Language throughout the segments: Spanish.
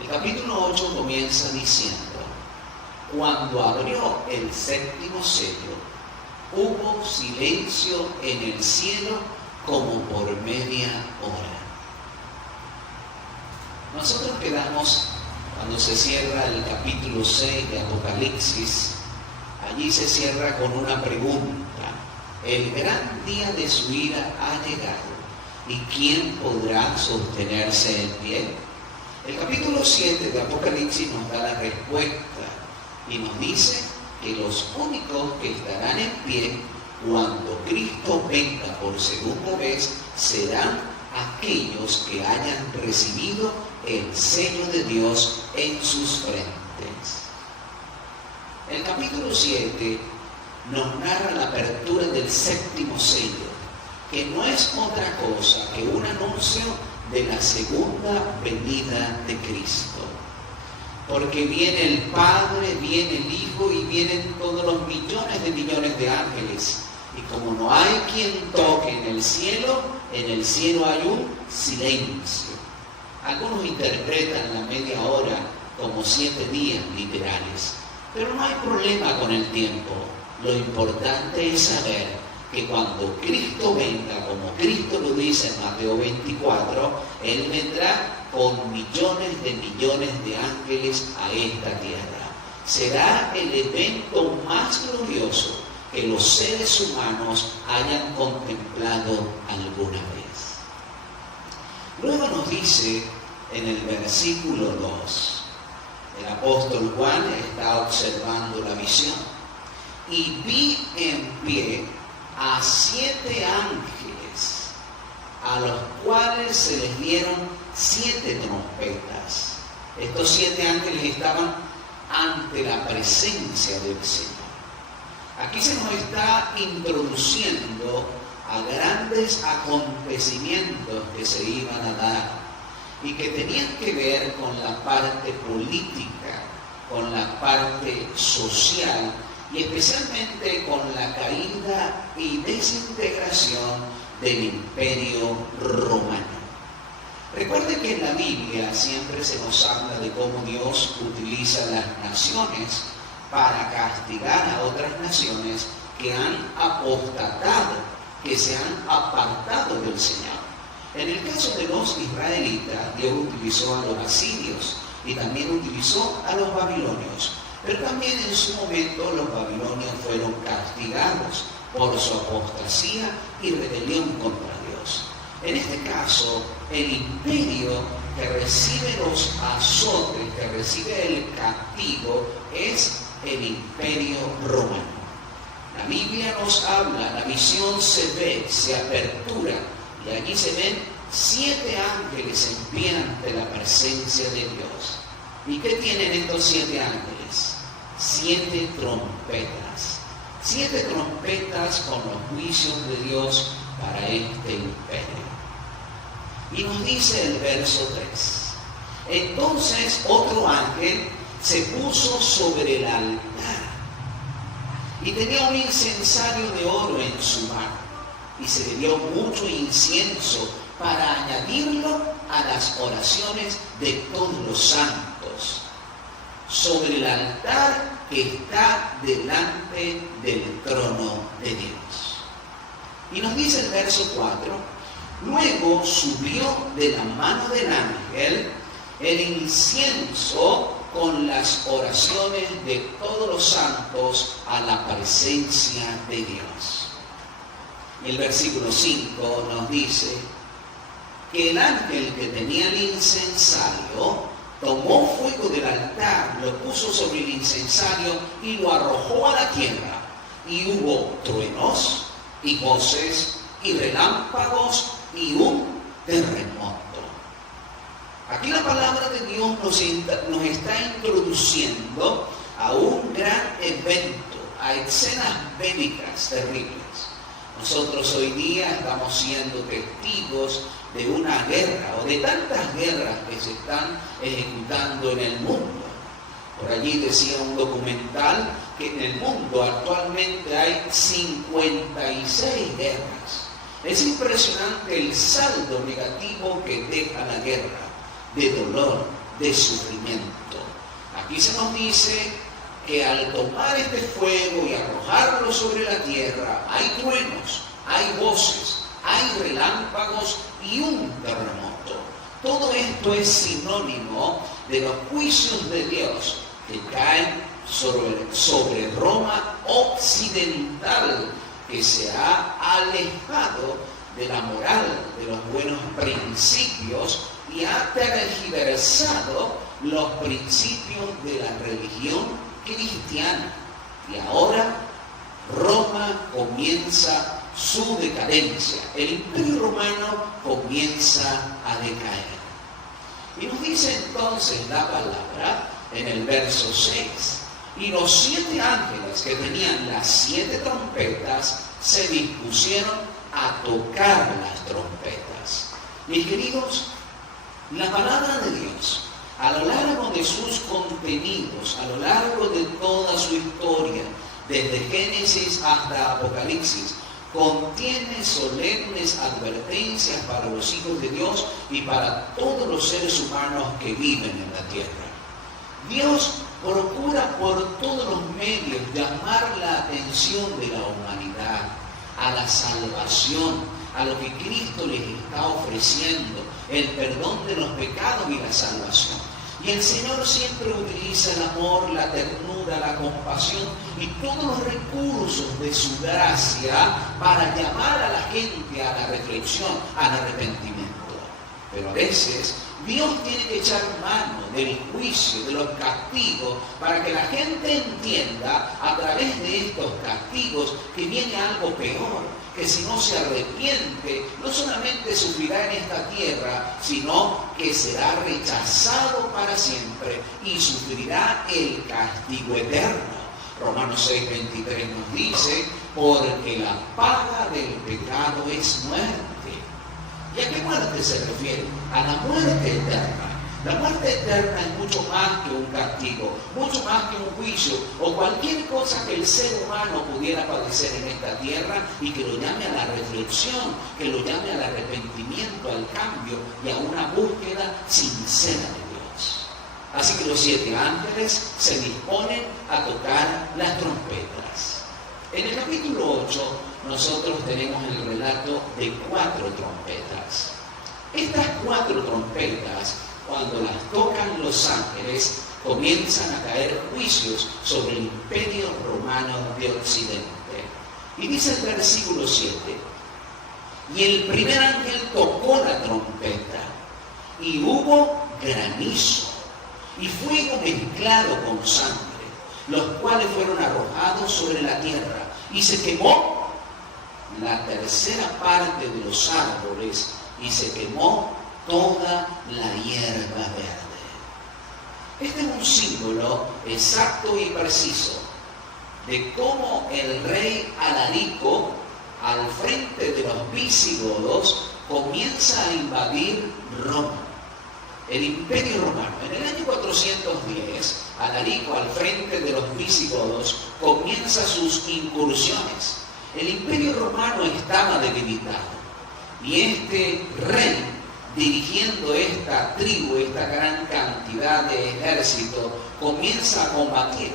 El capítulo 8 comienza diciendo: cuando abrió el séptimo sello, hubo silencio en el cielo como por media hora. Nosotros quedamos, cuando se cierra el capítulo 6 de Apocalipsis, allí se cierra con una pregunta. El gran día de su ira ha llegado, ¿y quién podrá sostenerse en pie? El capítulo 7 de Apocalipsis nos da la respuesta y nos dice que los únicos que estarán en pie cuando Cristo venga por segunda vez serán aquellos que hayan recibido el sello de Dios en sus frentes. El capítulo 7 nos narra la apertura del séptimo sello, que no es otra cosa que un anuncio de la segunda venida de Cristo. Porque viene el Padre, viene el Hijo y vienen todos los millones de ángeles. Y como no hay quien toque en el cielo hay un silencio. Algunos interpretan la media hora como 7 días literales, pero no hay problema con el tiempo. Lo importante es saber que cuando Cristo venga, como Cristo lo dice en Mateo 24, Él vendrá con millones de ángeles a esta tierra. Será el evento más glorioso que los seres humanos hayan contemplado alguna vez. Luego nos dice en el versículo 2, el apóstol Juan está observando la visión: y vi en pie a 7 ángeles, a los cuales se les dieron 7 trompetas. Estos 7 ángeles estaban ante la presencia del Señor. Aquí se nos está introduciendo a grandes acontecimientos que se iban a dar y que tenían que ver con la parte política, con la parte social y especialmente con la caída y desintegración del Imperio Romano. Recuerde que en la Biblia siempre se nos habla de cómo Dios utiliza las naciones para castigar a otras naciones que han apostatado, que se han apartado del Señor. En el caso de los israelitas, Dios utilizó a los asirios y también utilizó a los babilonios. Pero también en su momento los babilonios fueron castigados por su apostasía y rebelión contra Dios. En este caso, el imperio que recibe los azotes, que recibe el castigo, es el Imperio Romano. La Biblia nos habla, la visión se ve, se apertura, y allí se ven 7 ángeles en pie ante la presencia de Dios. ¿Y qué tienen estos 7 ángeles? 7 trompetas. 7 trompetas con los juicios de Dios para este imperio. Y nos dice el verso 3. Entonces otro ángel se puso sobre el altar y tenía un incensario de oro en su mano, y se le dio mucho incienso para añadirlo a las oraciones de todos los santos, sobre el altar que está delante del trono de Dios. Y nos dice el verso 4, luego subió de la mano del ángel el incienso con las oraciones de todos los santos a la presencia de Dios. Y el versículo 5 nos dice que el ángel que tenía el incensario tomó fuego del altar, lo puso sobre el incensario y lo arrojó a la tierra. Y hubo truenos y voces y relámpagos y un terremoto. Aquí la palabra de Dios nos está introduciendo a un gran evento, a escenas bélicas terribles. Nosotros hoy día estamos siendo testigos de una guerra o de tantas guerras que se están ejecutando en el mundo. Por allí decía un documental que en el mundo actualmente hay 56 guerras. Es impresionante el saldo negativo que deja la guerra, de dolor, de sufrimiento. Aquí se nos dice que al tomar este fuego y arrojarlo sobre la tierra, hay truenos, hay voces, hay relámpagos y un terremoto. Todo esto es sinónimo de los juicios de Dios que caen sobre Roma occidental, que se ha alejado de la moral, de los buenos principios y ha tergiversado los principios de la religión cristiana. Y ahora Roma comienza su decadencia. El Imperio Romano comienza a decaer. Y nos dice entonces la palabra en el verso 6. Y los 7 ángeles que tenían las 7 trompetas se dispusieron a tocar las trompetas. Mis queridos, la palabra de Dios, a lo largo de sus contenidos, a lo largo de toda su historia, desde Génesis hasta Apocalipsis, contiene solemnes advertencias para los hijos de Dios y para todos los seres humanos que viven en la tierra. Dios procura por todos los medios llamar la atención de la humanidad a la salvación, a lo que Cristo les está ofreciendo, el perdón de los pecados y la salvación. Y el Señor siempre utiliza el amor, la ternura, la compasión y todos los recursos de su gracia para llamar a la gente a la reflexión, al arrepentimiento. Pero a veces Dios tiene que echar mano del juicio, de los castigos, para que la gente entienda a través de estos castigos que viene algo peor, que si no se arrepiente, no solamente sufrirá en esta tierra, sino que será rechazado para siempre y sufrirá el castigo eterno. Romanos 6:23 nos dice, porque la paga del pecado es muerte. ¿Y a qué muerte se refiere? A la muerte eterna. La muerte eterna es mucho más que un castigo, mucho más que un juicio o cualquier cosa que el ser humano pudiera padecer en esta tierra y que lo llame a la reflexión, que lo llame al arrepentimiento, al cambio y a una búsqueda sincera de Dios. Así que los 7 ángeles se disponen a tocar las trompetas. En el capítulo 8 nosotros tenemos el relato de 4 trompetas. Estas 4 trompetas, cuando las tocan los ángeles, comienzan a caer juicios sobre el Imperio Romano de Occidente. Y dice el versículo 7, y el primer ángel tocó la trompeta, y hubo granizo, y fuego mezclado con sangre, los cuales fueron arrojados sobre la tierra, y se quemó la tercera parte de los árboles, y se quemó toda la hierba verde. Este es un símbolo exacto y preciso de cómo el rey Alarico, al frente de los visigodos, comienza a invadir Roma, el Imperio Romano. En el año 410, Alarico, al frente de los visigodos, comienza sus incursiones. El Imperio Romano estaba debilitado y este rey, dirigiendo esta tribu, esta gran cantidad de ejército, comienza a combatir.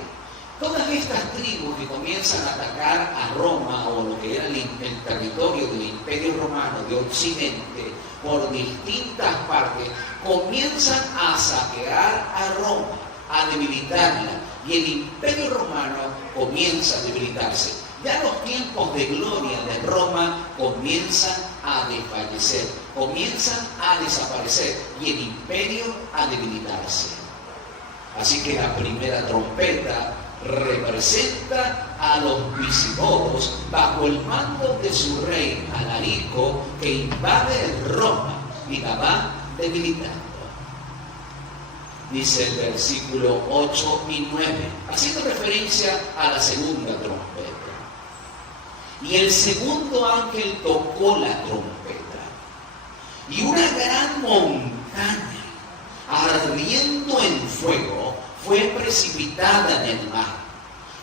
Todas estas tribus que comienzan a atacar a Roma o lo que era el territorio del Imperio Romano de Occidente por distintas partes, comienzan a saquear a Roma, a debilitarla, y el Imperio Romano comienza a debilitarse. Ya los tiempos de gloria de Roma comienzan a desfallecer, comienzan a desaparecer y el imperio a debilitarse. Así que la primera trompeta representa a los visigodos bajo el mando de su rey Alarico, que invade Roma y la va debilitando. Dice el versículo 8 y 9, haciendo referencia a la segunda trompeta. Y el segundo ángel tocó la trompeta, y una gran montaña, ardiendo en fuego, fue precipitada en el mar.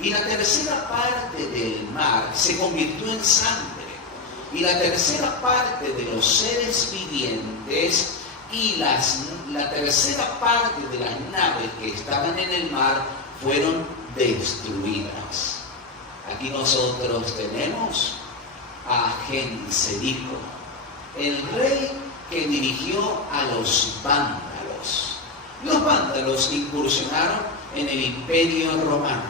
Y la tercera parte del mar se convirtió en sangre. Y la tercera parte de los seres vivientes y la tercera parte de las naves que estaban en el mar fueron destruidas. Aquí nosotros tenemos a Genserico, el rey que dirigió a los vándalos. Los vándalos incursionaron en el Imperio Romano,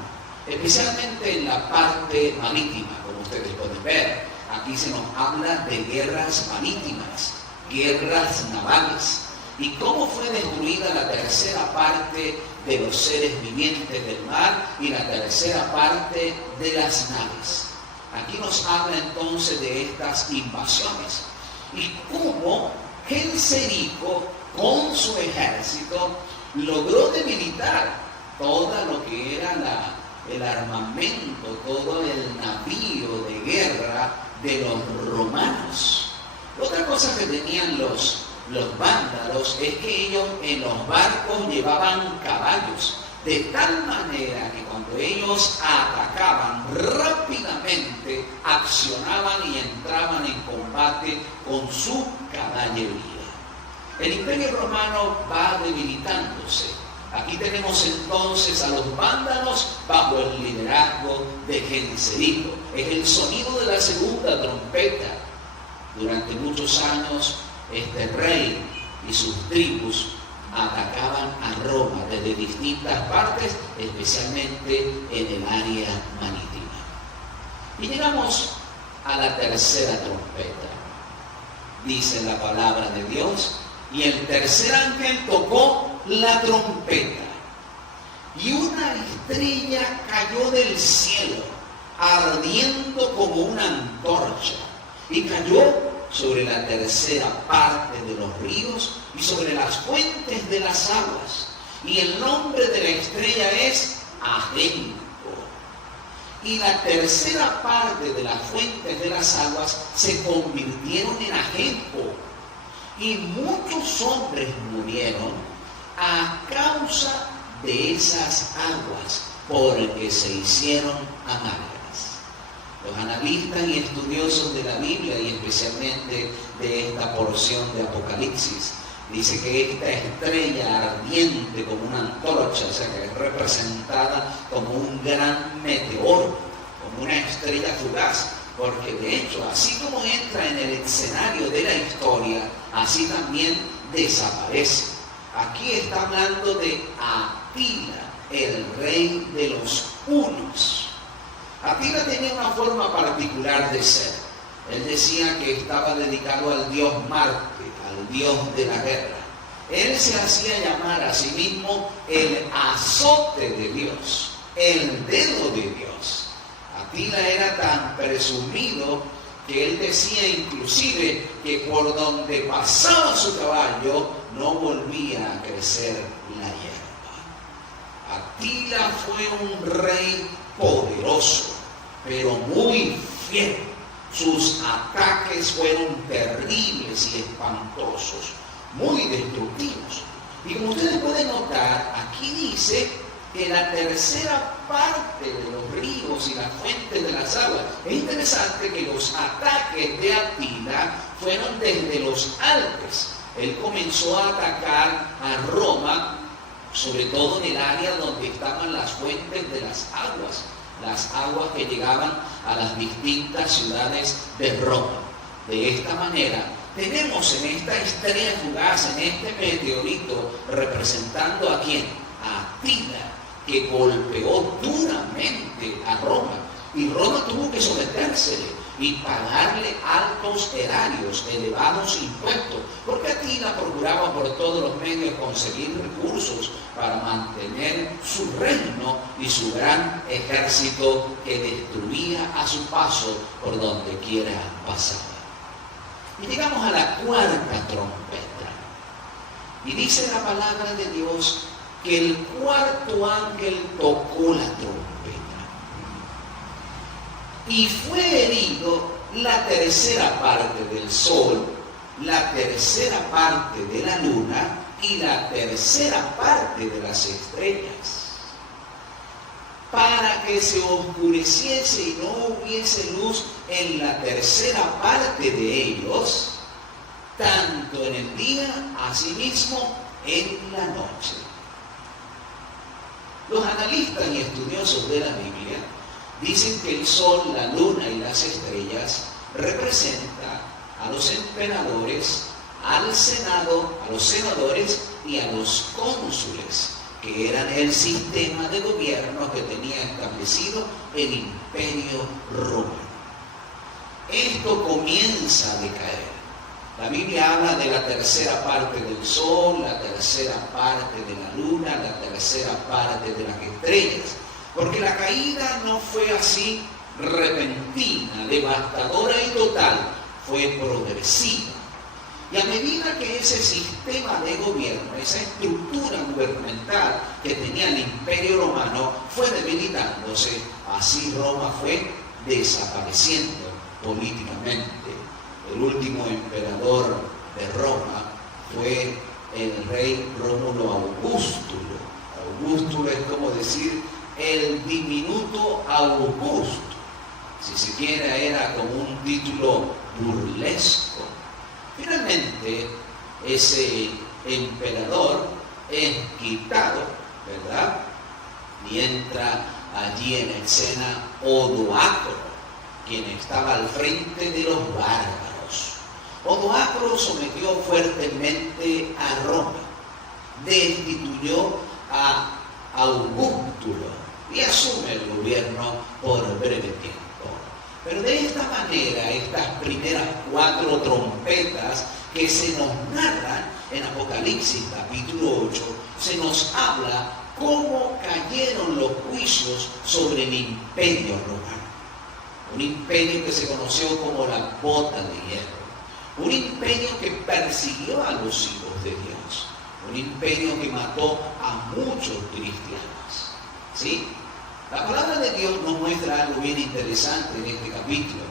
especialmente en la parte marítima, como ustedes pueden ver. Aquí se nos habla de guerras marítimas, guerras navales, y cómo fue destruida la tercera parte de los seres vivientes del mar y la tercera parte de las naves. Aquí nos habla entonces de estas invasiones y cómo Genserico con su ejército logró debilitar todo lo que era el armamento, todo el navío de guerra de los romanos. Otra cosa que tenían los vándalos es que ellos en los barcos llevaban caballos, de tal manera que cuando ellos atacaban rápidamente, accionaban y entraban en combate con su caballería. El Imperio Romano va debilitándose. Aquí tenemos entonces a los vándalos bajo el liderazgo de Genserico. Es el sonido de la segunda trompeta. Durante muchos años este rey y sus tribus atacaban a Roma desde distintas partes, especialmente en el área marítima. Y llegamos a la tercera trompeta. Dice la palabra de Dios, y el tercer ángel tocó la trompeta, y una estrella cayó del cielo, ardiendo como una antorcha, y cayó sobre la tercera parte de los ríos y sobre las fuentes de las aguas. Y el nombre de la estrella es Ajenco. Y la tercera parte de las fuentes de las aguas se convirtieron en ajenco. Y muchos hombres murieron a causa de esas aguas, porque se hicieron amargas. Los analistas y estudiosos de la Biblia, y especialmente de esta porción de Apocalipsis, dice que esta estrella ardiente como una antorcha, o sea que es representada como un gran meteoro, como una estrella fugaz, porque de hecho, así como entra en el escenario de la historia, así también desaparece. Aquí está hablando de Atila, el rey de los hunos. Atila tenía una forma particular de ser. Él decía que estaba dedicado al dios Marte, al dios de la guerra. Él se hacía llamar a sí mismo el azote de Dios, el dedo de Dios. Atila era tan presumido que él decía inclusive que por donde pasaba su caballo no volvía a crecer la hierba. Atila fue un rey poderoso, pero muy fiel. Sus ataques fueron terribles y espantosos, muy destructivos. Y como ustedes pueden notar, aquí dice que la tercera parte de los ríos y las fuentes de las aguas. Es interesante que los ataques de Atila fueron desde los Alpes. Él comenzó a atacar a Roma, sobre todo en el área donde estaban las fuentes de las aguas que llegaban a las distintas ciudades de Roma. De esta manera, tenemos en esta estrella fugaz, en este meteorito, representando a quién? A Atila, que golpeó duramente a Roma. Y Roma tuvo que sometérsele y pagarle altos erarios, elevados impuestos, porque Atila procuraba por todos los medios conseguir recursos para mantener su reino y su gran ejército que destruía a su paso por donde quiera pasaba. Y llegamos a la cuarta trompeta. Y dice la palabra de Dios que el cuarto ángel tocó la trompeta. Y fue herido la tercera parte del sol, la tercera parte de la luna y la tercera parte de las estrellas, para que se oscureciese y no hubiese luz en la tercera parte de ellos, tanto en el día, asimismo en la noche. Los analistas y estudiosos de la Biblia dicen que el sol, la luna y las estrellas representan a los emperadores, al Senado, a los senadores y a los cónsules, que eran el sistema de gobierno que tenía establecido el Imperio Romano. Esto comienza a decaer. La Biblia habla de la tercera parte del sol, la tercera parte de la luna, la tercera parte de las estrellas, porque la caída no fue así repentina, devastadora y total, fue progresiva. Y a medida que ese sistema de gobierno, esa estructura gubernamental que tenía el Imperio Romano fue debilitándose, así Roma fue desapareciendo políticamente. El último emperador de Roma fue el rey Rómulo Augustulo. Augustulo es como decir el diminuto Augusto. Si siquiera era como un título burlesco. Finalmente, ese emperador es quitado, ¿verdad? Y entra allí en escena Odoacro, quien estaba al frente de los bárbaros. Odoacro sometió fuertemente a Roma, destituyó a Augustulo y asume el gobierno por breve tiempo. Pero de esta manera, estas primeras 4 trompetas que se nos narran en Apocalipsis capítulo 8, se nos habla cómo cayeron los juicios sobre el Imperio Romano. Un imperio que se conoció como la bota de hierro. Un imperio que persiguió a los hijos de Dios. Un imperio que mató a muchos cristianos. ¿Sí? La palabra de Dios nos muestra algo bien interesante en este capítulo.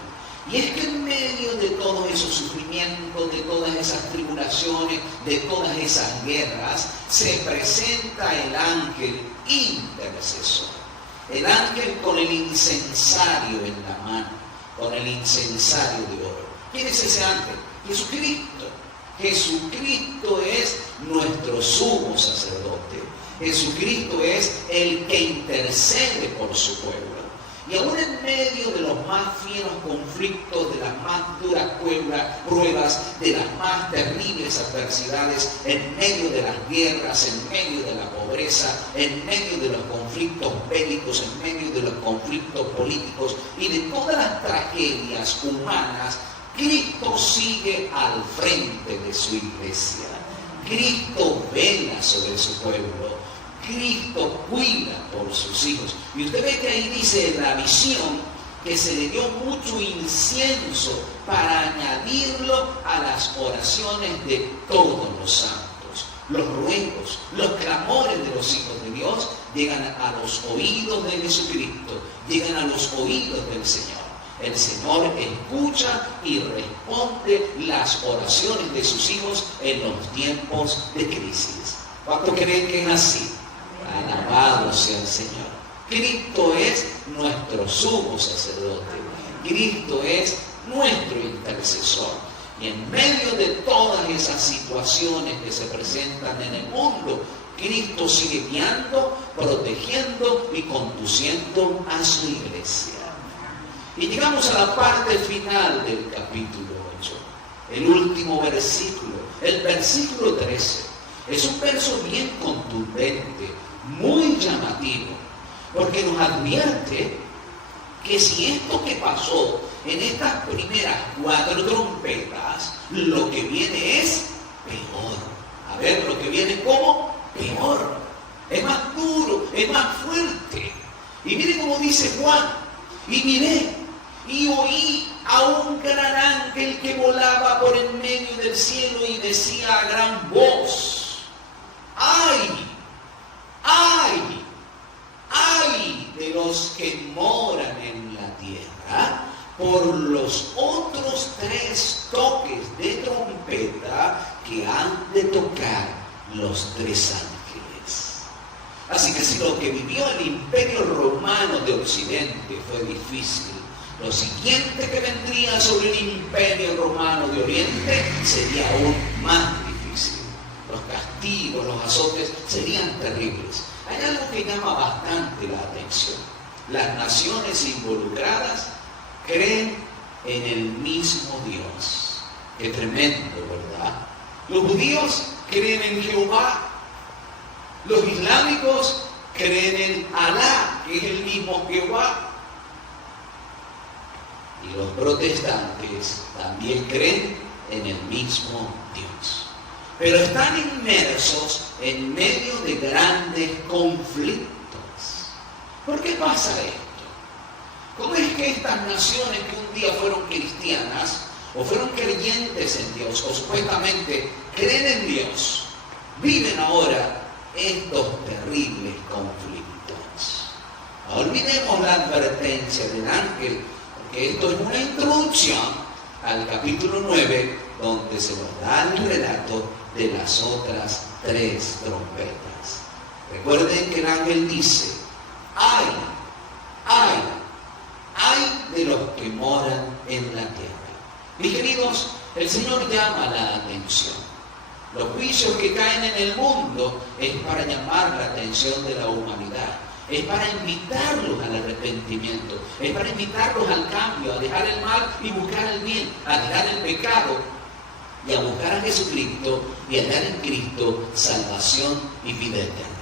Y es que en medio de todos esos sufrimientos, de todas esas tribulaciones, de todas esas guerras, se presenta el ángel intercesor. El ángel con el incensario en la mano, con el incensario de oro. ¿Quién es ese ángel? Jesucristo. Jesucristo es nuestro sumo sacerdote. Jesucristo es el que intercede por su pueblo. Y aún en medio de los más fieros conflictos, de las más duras pruebas, de las más terribles adversidades, en medio de las guerras, en medio de la pobreza, en medio de los conflictos bélicos, en medio de los conflictos políticos y de todas las tragedias humanas, Cristo sigue al frente de su iglesia. Cristo vela sobre su pueblo. Cristo cuida por sus hijos. Y usted ve que ahí dice en la visión que se le dio mucho incienso para añadirlo a las oraciones de todos los santos. Los ruegos, los clamores de los hijos de Dios llegan a los oídos de Jesucristo, llegan a los oídos del Señor. El Señor escucha y responde las oraciones de sus hijos en los tiempos de crisis. ¿Cuántos creen que es así? Alabado sea el Señor. Cristo es nuestro sumo sacerdote. Cristo es nuestro intercesor. Y en medio de todas esas situaciones que se presentan en el mundo, Cristo sigue guiando, protegiendo y conduciendo a su iglesia. Y llegamos a la parte final del capítulo 8. El último versículo, el versículo 13. Es un verso bien contundente, muy llamativo, porque nos advierte que si esto que pasó en estas primeras 4 trompetas, lo que viene es peor. A ver, lo que viene como peor. Es más duro, es más fuerte. Y mire cómo dice Juan, y miré y oí a un gran ángel que volaba por en medio del cielo y decía a gran voz: ¡ay! ¡Ay! ¡Ay de los que moran en la tierra por los otros 3 toques de trompeta que han de tocar los 3 ángeles! Así que si lo que vivió el Imperio Romano de Occidente fue difícil, lo siguiente que vendría sobre el imperio romano de Oriente sería aún más difícil. Los castigos, los azotes serían terribles. Hay algo que llama bastante la atención. Las naciones involucradas creen en el mismo Dios. Qué tremendo, ¿verdad? Los judíos creen en Jehová. Los islámicos creen en Alá, que es el mismo Jehová. Y los protestantes también creen en el mismo Dios. Pero están inmersos en medio de grandes conflictos. ¿Por qué pasa esto? ¿Cómo es que estas naciones que un día fueron cristianas o fueron creyentes en Dios o supuestamente creen en Dios, viven ahora estos terribles conflictos? No olvidemos la advertencia del ángel, porque esto es una introducción al capítulo 9, donde se nos da el relato de las otras 3 trompetas. Recuerden que el ángel dice: ¡ay de los que moran en la tierra! Mis queridos, el Señor llama la atención. Los juicios que caen en el mundo es para llamar la atención de la humanidad. Es para invitarlos al arrepentimiento. Es para invitarlos al cambio, a dejar el mal y buscar el bien, a dejar el pecado y a buscar a Jesucristo y a dar en Cristo salvación y vida eterna.